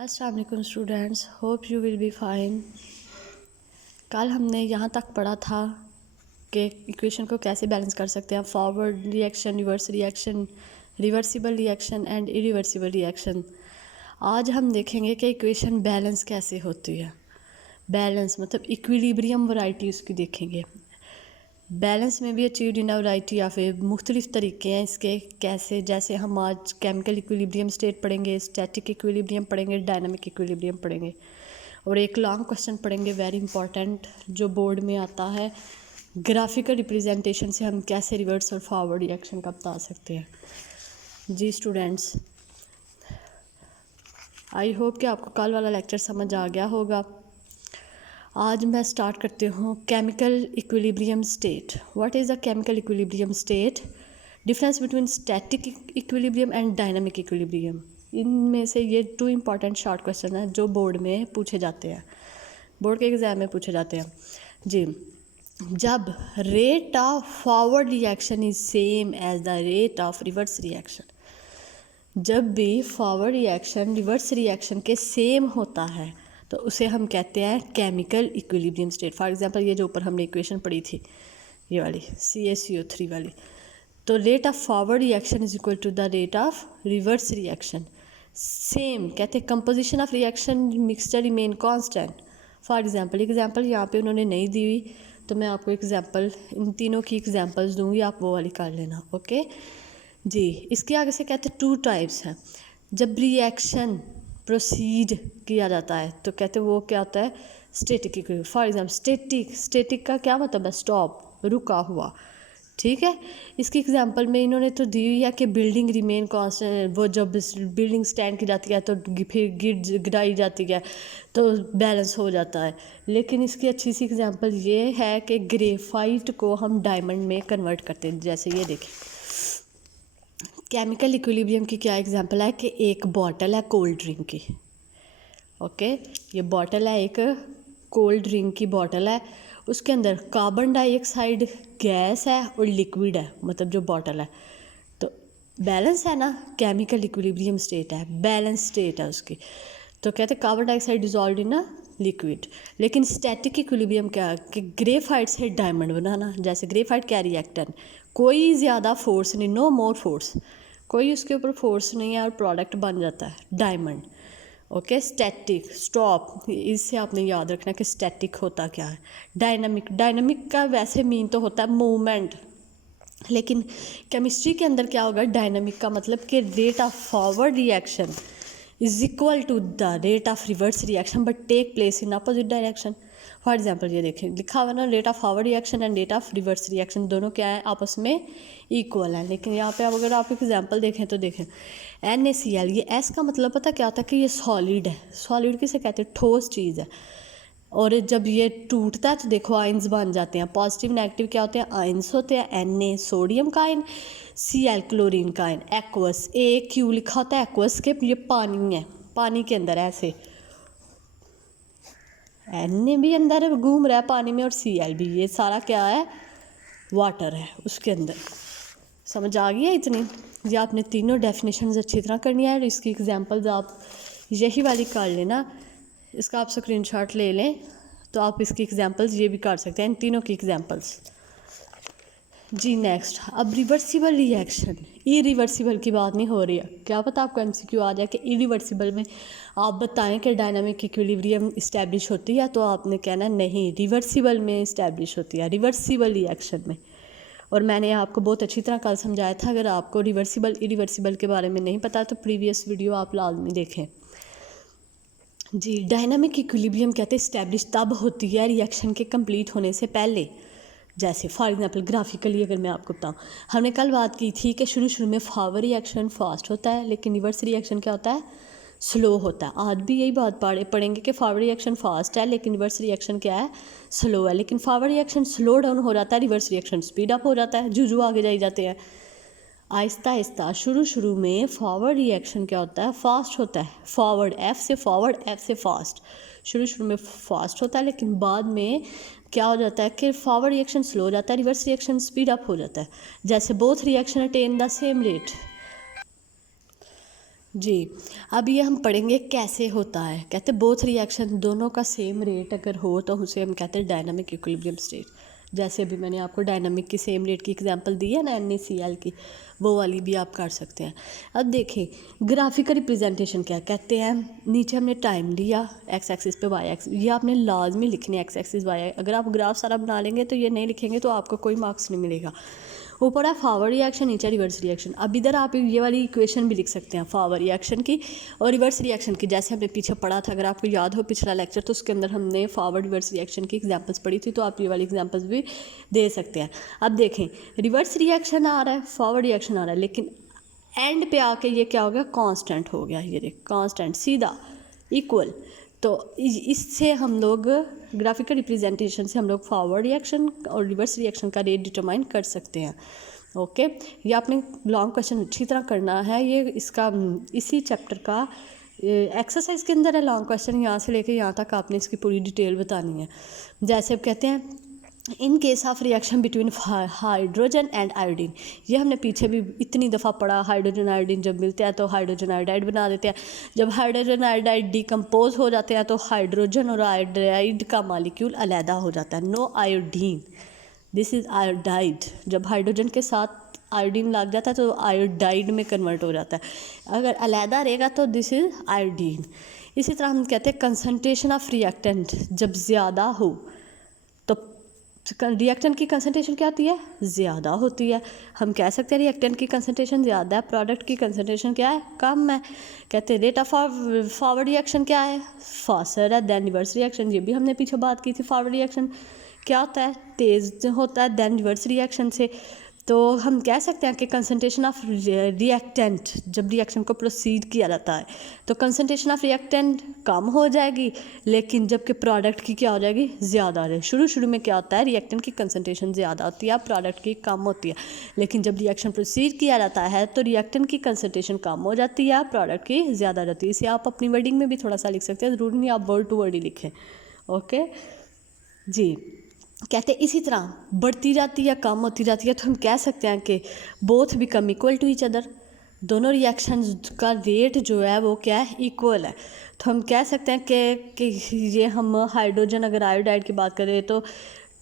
अस्सलाम वालेकुम students, hope you will be fine. कल हमने यहाँ तक पढ़ा था कि इक्वेशन को कैसे बैलेंस कर सकते हैं, forward reaction, reverse reaction, reversible reaction and irreversible reaction. आज हम देखेंगे कि इक्वेशन बैलेंस कैसे होती है। बैलेंस मतलब इक्विलिब्रियम वैरायटी उसकी देखेंगे। बैलेंस में भी achieved in a variety of वे, मुख्तलिफ तरीके हैं इसके कैसे, जैसे हम आज केमिकल इक्विलिब्रियम स्टेट पढ़ेंगे, स्टैटिक इक्विलिब्रियम पढ़ेंगे, डायनामिक इक्विलिब्रियम पढ़ेंगे और एक लॉन्ग क्वेश्चन पढ़ेंगे वेरी इंपॉर्टेंट जो बोर्ड में आता है, ग्राफिकल रिप्रेजेंटेशन से हम कैसे रिवर्स और फॉरवर्ड रिएक्शन का बता सकते हैं। जी स्टूडेंट्स, आई होप कि आपको कल वाला लेक्चर समझ आ गया होगा। आज मैं स्टार्ट करती हूँ chemical equilibrium state. What is a chemical equilibrium state? Difference between static equilibrium and dynamic equilibrium. इनमें से ये 2 इंपॉर्टेंट शॉर्ट क्वेश्चन हैं जो बोर्ड में पूछे जाते हैं, बोर्ड के एग्जाम में पूछे जाते हैं। जी, जब rate of forward reaction is same as the rate of reverse reaction, जब भी फॉरवर्ड रिएक्शन रिवर्स रिएक्शन के सेम होता है तो उसे हम कहते हैं chemical equilibrium state. For example ये जो ऊपर हमने इक्वेशन पढ़ी थी, ये वाली CaCO3 वाली, तो rate of forward reaction is equal to the rate of reverse reaction. Same कहते हैं composition of reaction mixture remain constant. For example यहाँ पे उन्होंने नहीं दी हुई तो मैं आपको एग्जांपल, इन तीनों की एग्जांपल्स दूंगी, आप वो वाली कर लेना। ओके जी, इसके आगे से कहते हैं 2 टाइप्स हैं। जब रिएक्शन प्रोसीड किया जाता है तो कहते हैं वो क्या होता है, static equilibrium. For example static का क्या मतलब है, स्टॉप, रुका हुआ। ठीक है, इसकी एग्जांपल में इन्होंने तो दी हुई है कि बिल्डिंग रिमेन कांस्टेंट, वो जब बिल्डिंग स्टैंड की जाती है तो फिर गिराई जाती है तो बैलेंस हो जाता है। लेकिन इसकी अच्छी सी एग्जांपल ये है कि ग्रेफाइट को हम डायमंड में कन्वर्ट करते हैं। जैसे ये देखें, केमिकल इक्विलिब्रियम की क्या एग्जांपल है कि एक बॉटल है कोल्ड ड्रिंक की। ओके, ये बॉटल है, एक कोल्ड ड्रिंक की बॉटल है, उसके अंदर कार्बन डाइऑक्साइड गैस है और लिक्विड है, मतलब जो बॉटल है, तो बैलेंस है ना, केमिकल इक्विलिब्रियम स्टेट है, बैलेंस स्टेट है उसकी। तो कहते हैं carbon dioxide dissolve in a liquid. लेकिन स्टैटिक इक्विलिब्रियम क्या है कि ग्रेफाइट से डायमंड बनाना। जैसे ग्रेफाइट क्या रिएक्टेंट, कोई ज़्यादा फोर्स नहीं, नो मोर फोर्स, कोई उसके ऊपर फोर्स नहीं है और प्रोडक्ट बन जाता है डायमंड। ओके, स्टैटिक, स्टॉप, इससे आपने याद रखना कि स्टैटिक होता क्या है। डायनामिक का वैसे मीन तो होता है मूवमेंट, लेकिन केमिस्ट्री के अंदर क्या होगा, डायनामिक का मतलब कि rate of forward reaction is equal to the rate of reverse reaction but take place in opposite direction. For example ये देखें, लिखा हुआ ना, rate of forward reaction and rate of reverse reaction दोनों क्या है, आपस में इक्वल है। लेकिन यहाँ पे अगर आप एग्जांपल देखें तो देखें NaCl, ये S का मतलब पता क्या होता है कि ये सॉलिड है। सॉलिड किसे कहते हैं, ठोस चीज़ है। और जब ये टूटता है तो देखो आयंस बन जाते हैं। पॉजिटिव नेगेटिव क्या होते हैं, आयंस होते हैं। Na सोडियम का आयन, Cl क्लोरीन का आयन। एक्वस, AQ लिखा होता है एक्वस के, ये पानी है, पानी के अंदर ऐसे Na भी अंदर घूम रहा है पानी में और Cl भी, ये सारा क्या है, वाटर है उसके अंदर। समझ आ गई है इतनी? ये आपने तीनों डेफिनेशंस अच्छी तरह करनी है। इसकी एग्जांपल्स आप यही वाली कर लेना, इसका आप स्क्रीनशॉट ले लें तो आप इसकी एग्जांपल्स ये भी कर सकते हैं, इन तीनों की एग्जांपल्स। जी नेक्स्ट, अब रिवर्सिबल रिएक्शन, इरिवर्सिबल की बात नहीं हो रही है। क्या पता आपको MCQ आ जाए कि इरिवर्सिबल में आप बताएं कि डायनामिक इक्विलिब्रियम इस्टेब्लिश होती है, तो आपने कहना नहीं, रिवर्सिबल में इस्टेब्लिश होती है, रिवर्सिबल रिएक्शन में। और मैंने आपको बहुत अच्छी तरह कल समझाया था। अगर आपको रिवर्सिबल इरिवर्सिबल के बारे में नहीं पता तो प्रीवियस वीडियो आप लाजमी देखें। जी, डायनामिक इक्विलिब्रियम कहते हैं इस्टेब्लिश तब होती है रिएक्शन के कंप्लीट होने से पहले। जैसे फॉर एग्जांपल ग्राफिकली अगर मैं आपको बताऊं, हमने कल बात की थी कि शुरू में फॉरवर्ड रिएक्शन फास्ट होता है लेकिन रिवर्स रिएक्शन क्या होता है, स्लो होता है। आज भी यही बात पढ़ेंगे कि फॉरवर्ड रिएक्शन फास्ट है लेकिन रिवर्स रिएक्शन क्या है, स्लो है। लेकिन फॉरवर्ड रिएक्शन स्लो डाउन हो जाता है, रिवर्स रिएक्शन स्पीड अप हो जाता है, जुजू आगे जाई जाते हैं। आहिस्ता आहिस्ता शुरू में फॉरवर्ड रिएक्शन क्या होता है, फास्ट होता है। फॉरवर्ड एफ से फास्ट, शुरू में फास्ट होता है लेकिन बाद में क्या हो जाता है कि फॉरवर्ड रिएक्शन स्लो हो जाता है, रिवर्स रिएक्शन स्पीड अप हो जाता है। जैसे both reaction attain the same rate, जी, अब ये हम पढ़ेंगे कैसे होता है। कहते बोथ रिएक्शन दोनों का सेम रेट अगर हो तो उसे हम कहते हैं डायनामिक इक्विलिब्रियम स्टेट। जैसे अभी मैंने आपको डायनामिक की सेम रेट की एग्जांपल दी है ना, NaCl की, वो वाली भी आप कर सकते हैं। अब देखें ग्राफिकल रिप्रेजेंटेशन क्या कहते हैं। नीचे हमने टाइम लिया एक्स एक्सिस पे, वाई एक्सिस, ये आपने लाजमी लिखने एक्स एक्सिस वाई। अगर आप ग्राफ सारा बना लेंगे तो ये नहीं लिखेंगे तो आपको कोई मार्क्स नहीं मिलेगा। ऊपर है फॉरवर्ड रिएक्शन, नीचे रिवर्स रिएक्शन। अब इधर आप ये वाली इक्वेशन भी लिख सकते हैं फॉरवर्ड रिएक्शन की और रिवर्स रिएक्शन की, जैसे हमने पीछे पढ़ा था। अगर आपको याद हो पिछला लेक्चर तो उसके अंदर हमने फॉरवर्ड रिवर्स रिएक्शन की एग्जांपल्स पढ़ी थी, तो आप ये वाली एग्जांपल्स भी दे सकते हैं। अब देखें रिवर्स रिएक्शन आ रहा है, फॉरवर्ड रिएक्शन आ रहा है, लेकिन एंड पे आके ये क्या हो गया, कांस्टेंट हो गया। ये देख कांस्टेंट सीधा इक्वल। तो इससे हम लोग ग्राफिकल रिप्रेजेंटेशन से हम लोग फॉरवर्ड रिएक्शन और रिवर्स रिएक्शन का रेट डिटरमाइन कर सकते हैं। ओके, ये आपने लॉन्ग क्वेश्चन अच्छी तरह करना है। ये इसका इसी चैप्टर का एक्सरसाइज के अंदर है लॉन्ग क्वेश्चन, यहाँ से लेके यहाँ तक आपने इसकी पूरी डिटेल बतानी है। जैसे अब कहते हैं in case of reaction between hydrogen and iodine, ये हमने पीछे भी इतनी दफ़ा पढ़ा। हाइड्रोजन आयोडीन जब मिलते हैं तो हाइड्रोजन आयोडाइड बना देते हैं। जब हाइड्रोजन आयोडाइड डिकम्पोज हो जाते हैं तो हाइड्रोजन और आयोडाइड का मॉलिक्यूल अलहदा हो जाता है। No iodine, this is iodide. जब हाइड्रोजन के साथ आयोडीन लग जाता है तो आयोडाइड में कन्वर्ट हो जाता है। अगर अलहदा रहेगा तो दिस इज़ आयोडीन। इसी तरह हम कहते हैं कंसनट्रेशन ऑफ रिएक्टेंट जब ज़्यादा हो तो रिएक्टेंट की कंसनट्रेशन क्या होती है, ज़्यादा होती है। हम कह सकते हैं रिएक्टेंट की कंसनट्रेशन ज़्यादा है, प्रोडक्ट की कंसनट्रेशन क्या है, कम है। कहते हैं रेट ऑफ फॉरवर्ड रिएक्शन क्या है, फास्टर है देन रिवर्स रिएक्शन। ये भी हमने पीछे बात की थी। फॉरवर्ड रिएक्शन क्या होता है, तेज़ होता है देन रिवर्स रिएक्शन से। तो हम कह सकते हैं कि कंसनट्रेशन ऑफ रिएक्टेंट जब रिएक्शन को प्रोसीड किया जाता है तो कंसनट्रेशन ऑफ रिएक्टेंट कम हो जाएगी, लेकिन जबकि प्रोडक्ट की क्या हो जाएगी, ज़्यादा हो जाएगी। शुरू में क्या होता है, रिएक्टेंट की कंसनट्रेशन ज़्यादा होती है, प्रोडक्ट की कम होती है। लेकिन जब रिएक्शन प्रोसीड किया जाता है तो रिएक्टेंट की कंसनट्रेशन कम हो जाती है, प्रोडक्ट की ज़्यादा रहती है। इसे आप अपनी वर्डिंग में भी थोड़ा सा लिख सकते हैं, ज़रूरी नहीं आप वर्ड टू वर्ड ही लिखें। ओके जी, कहते हैं इसी तरह बढ़ती जाती है कम होती जाती है, तो हम कह सकते हैं कि both become equal to each other. दोनों रिएक्शन का रेट जो है वो क्या है, इक्वल है। तो हम कह सकते हैं कि ये हम हाइड्रोजन अगर आयोडाइड की बात करें तो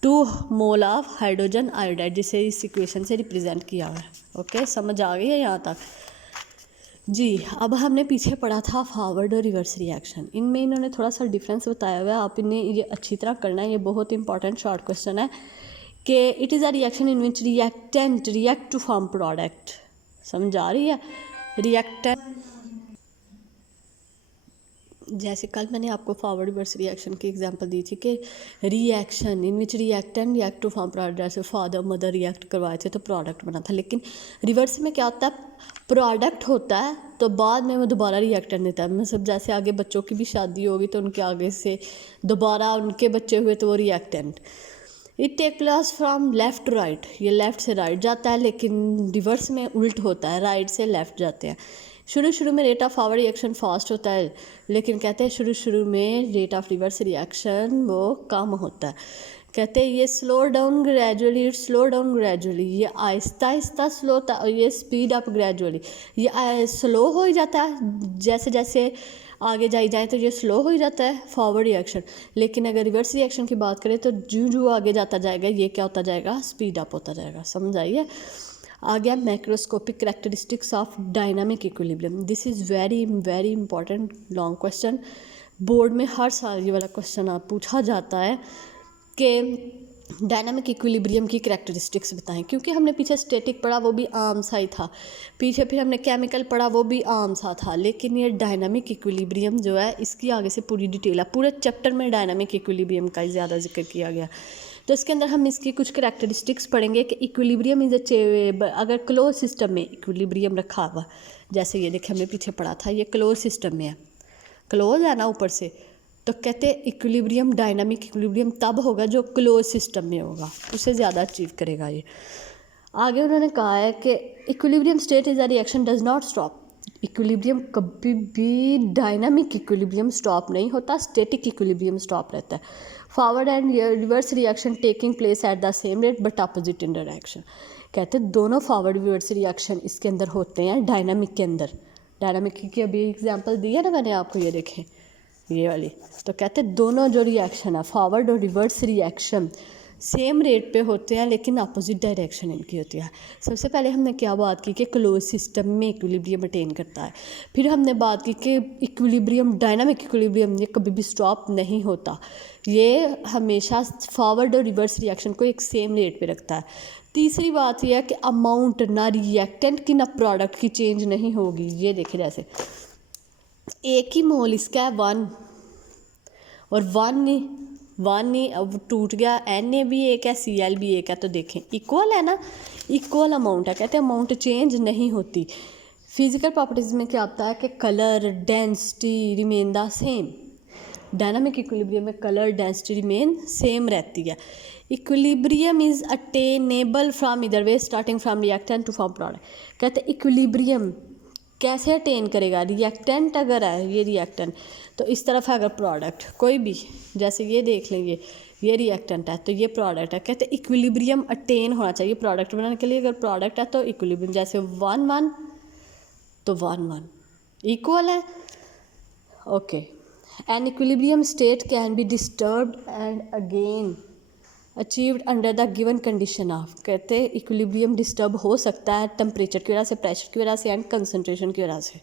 2 मोल ऑफ हाइड्रोजन आयोडाइड, जिसे इस इक्वेशन से रिप्रेजेंट किया हुआ है। ओके, समझ आ गई है यहाँ तक जी। अब हमने पीछे पढ़ा था फॉरवर्ड और रिवर्स रिएक्शन, इनमें इन्होंने थोड़ा सा डिफरेंस बताया हुआ है। आप इन्हें ये अच्छी तरह करना है, ये बहुत इंपॉर्टेंट शॉर्ट क्वेश्चन है कि it is a reaction in which reactant react to form product. समझ आ रही है, रिएक्टेंट जैसे कल मैंने आपको फॉरवर्ड रिवर्स रिएक्शन की एग्जांपल दी थी कि reaction in which reactant react to form product, जैसे फादर मदर रिएक्ट करवाए थे तो प्रोडक्ट बना था। लेकिन रिवर्स में क्या होता है, प्रोडक्ट होता है तो बाद में वो दोबारा रिएक्टेंट देता है। मतलब जैसे आगे बच्चों की भी शादी होगी तो उनके आगे से दोबारा उनके बच्चे हुए तो वो reactant. It take place from left to right, ये लेफ़्ट से राइट जाता है, लेकिन रिवर्स में उल्ट होता है, राइट से लेफ़्ट जाते हैं। शुरू में rate of forward reaction fast होता है, लेकिन कहते हैं शुरू में रेट ऑफ रिवर्स रिएक्शन वो कम होता है। कहते हैं ये slow down gradually, it slow down gradually, ये आहिस्ता आहिस्ता स्लो होता है और ये स्पीड अप ग्रेजुअली, ये स्लो हो ही जाता है। जैसे जैसे आगे जाए तो ये स्लो हो ही जाता है फॉरवर्ड रिएक्शन। लेकिन अगर रिवर्स रिएक्शन की बात करें तो जो आगे जाता जाएगा ये क्या होता जाएगा, स्पीड अप होता जाएगा। समझ आइए। आ गया macroscopic characteristics of dynamic equilibrium. This is very very important long question, board में हर साल ये वाला क्वेश्चन पूछा जाता है कि डायनामिक इक्विलिब्रियम की करेक्टरिस्टिक्स बताएं। क्योंकि हमने पीछे स्टैटिक पढ़ा वो भी आम सा ही था, पीछे फिर हमने केमिकल पढ़ा वो भी आम सा था, लेकिन ये डायनामिक इक्विलिब्रियम जो है इसकी आगे से पूरी डिटेल है। पूरे चैप्टर में डायनामिक इक्विलिब्रियम का ही ज़्यादा जिक्र किया गया। तो इसके अंदर हम इसकी कुछ करैक्टरिस्टिक्स पढ़ेंगे कि इक्विलिब्रियम इज अगर क्लोज सिस्टम में इक्विलिब्रियम रखा हुआ, जैसे ये देखिए हमने पीछे पढ़ा था ये क्लोज सिस्टम में है, क्लोज है ना ऊपर से, तो कहते हैं इक्विलिब्रियम डायनामिक इक्विलिब्रियम तब होगा जो क्लोज सिस्टम में होगा, उससे ज़्यादा अचीव करेगा ये। आगे उन्होंने कहा है कि equilibrium state is a reaction does not stop. Equilibrium कभी भी डायनामिक इक्विलिब्रियम स्टॉप नहीं होता, स्टैटिक इक्विलिब्रियम स्टॉप रहता है। Forward and reverse reaction taking place at the same rate but opposite in direction. कहते हैं दोनों फॉरवर्ड रिवर्स रिएक्शन इसके अंदर होते हैं डायनामिक के अंदर, डायनामिक की अभी एग्जांपल दी है ना मैंने आपको, ये देखें ये वाली। तो कहते हैं दोनों जो रिएक्शन है, फॉरवर्ड और रिवर्स रिएक्शन, सेम रेट पे होते हैं लेकिन अपोजिट डायरेक्शन इनकी होती है। सबसे पहले हमने क्या बात की कि क्लोज सिस्टम में इक्विलिब्रियम अटेन करता है। फिर हमने बात की कि इक्विलिब्रियम, डायनामिक इक्विलिब्रियम, ये कभी भी स्टॉप नहीं होता, ये हमेशा फॉरवर्ड और रिवर्स रिएक्शन को एक सेम रेट पे रखता है। तीसरी बात यह है कि अमाउंट ना रिएक्टेंट की ना प्रोडक्ट की चेंज नहीं होगी। ये देखें जैसे एक ही मोल इसका है 1 और 1 नहीं, अब टूट गया, Na भी एक है, Cl भी एक है, तो देखें इक्वल है ना, इक्वल अमाउंट है। कहते हैं अमाउंट चेंज नहीं होती। फिजिकल प्रॉपर्टीज में क्या आता है कि colour density remain the same. Dynamic equilibrium में कलर डेंसिटी रिमेन सेम रहती है। Equilibrium is attainable from either way starting from reactant to form product. कहते हैं इक्विलिब्रियम कैसे अटेन करेगा, रिएक्टेंट अगर है ये रिएक्टेंट, तो इस तरफ है अगर प्रोडक्ट कोई भी, जैसे ये देख लेंगे ये रिएक्टेंट है तो ये प्रोडक्ट है। कहते हैं इक्विलिब्रियम अटेन होना चाहिए प्रोडक्ट बनाने के लिए। अगर प्रोडक्ट है तो इक्विलिब्रियम, जैसे 1 तो 1 इक्वल है। Okay, an equilibrium state can be disturbed and again achieved under the given condition of. कहते हैं इक्विलिब्रियम डिस्टर्ब हो सकता है टेम्परेचर की वजह से, प्रेशर की वजह से एंड कंसनट्रेशन की वजह से।